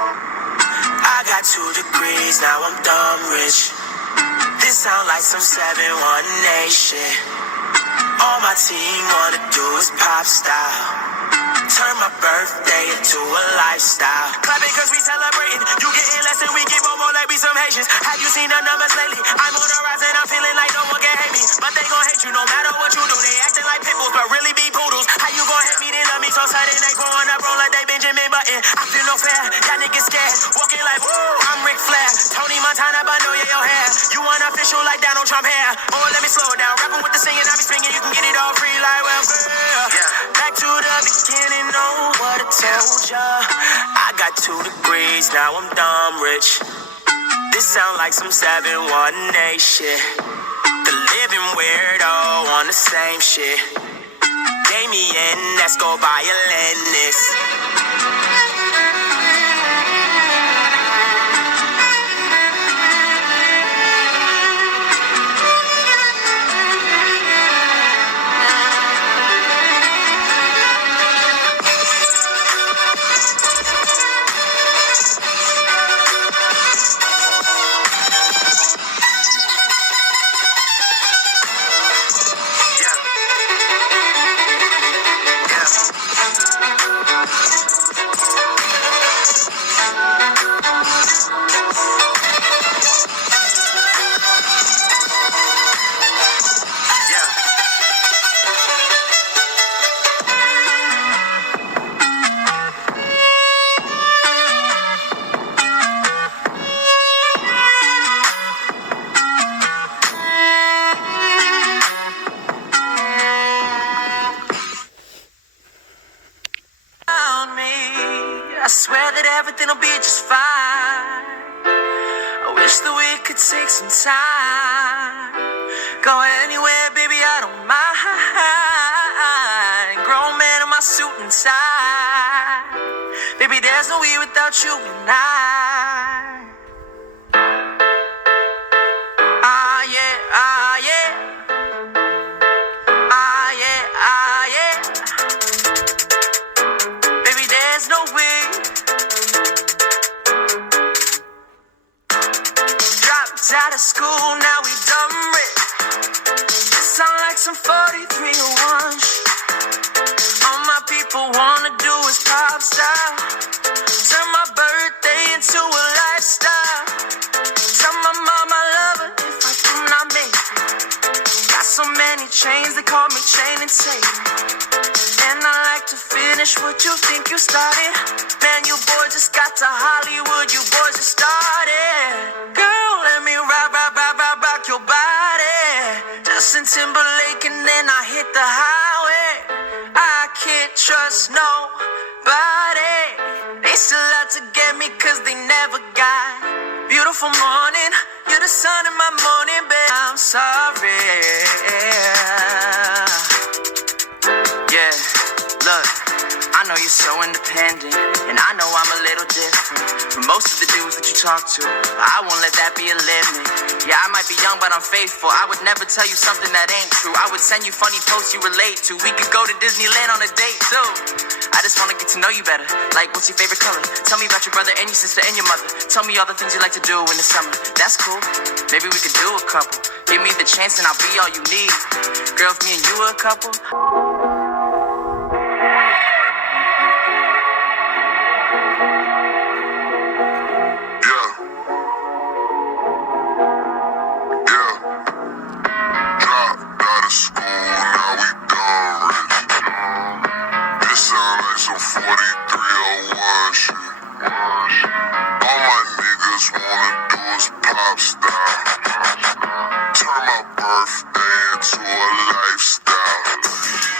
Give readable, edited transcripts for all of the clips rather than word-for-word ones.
I got 2 degrees, now I'm dumb rich. This sound like some 718 shit. All my team wanna do is pop style. Turn my birthday into a lifestyle. Clapping cause we celebrating. You getting less and we give more like we some Haitians. Have you seen the numbers lately? I'm on the rise and I'm feeling like no one can hate me. But they gon' hate you no matter what you do. They acting like pitbulls but really be poodles. How you gon' hate me? They love me so sudden. They growing up wrong like they Benjamin Button. I feel no fair. Y'all niggas scared. Walking like woo, I'm Ric Flair. Tony Montana but know your hair. You unofficial like Donald Trump hair. Oh, let me slow it down. Rapping with the singing, I be swinging. You can get it all free like welfare. Back to the beginning. Know what I told ya. I got 2 degrees, now I'm dumb rich. This sound like some 718 shit. The living weirdo on the same shit. Damien, let's go buy a Lennis. I swear that everything'll be just fine. I wish that we could take some time. Go anywhere, baby, I don't mind. Grown man in my suit and tie. Baby, there's no we without you and I. Ah, yeah, ah, yeah. Ah, yeah, ah, yeah. Baby, there's no way. Out of school, now we done rich. Sound like some 4301 shit. All my people wanna do is pop style. Turn my birthday into a lifestyle. Tell my mom I love her if I do not make it. Got so many chains, they call me chain and tape. And I like to finish what you think you started. Man, you boys just got to Hollywood, you boys just started. Girl, let me rock your body. Justin Timberlake and then I hit the highway. I can't trust nobody. They still out to get me cause they never got. Beautiful morning, you're the sun in my morning, babe. I'm sorry. Yeah, look, I know you're so independent, and I know I'm a little different from most of the dudes that you talk to. I won't let that be a limit. Yeah, I might be young, but I'm faithful. I would never tell you something that ain't true. I would send you funny posts you relate to. We could go to Disneyland on a date, too. I just wanna get to know you better. Like, what's your favorite color? Tell me about your brother and your sister and your mother. Tell me all the things you like to do in the summer. That's cool. Maybe we could do a couple. Give me the chance and I'll be all you need. Girl, if me and you are a couple. Some 4301 shit. All my niggas wanna do is pop style. Turn my birthday into a lifestyle.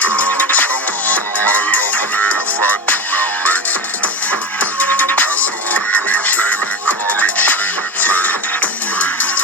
Tell my mama I love her if I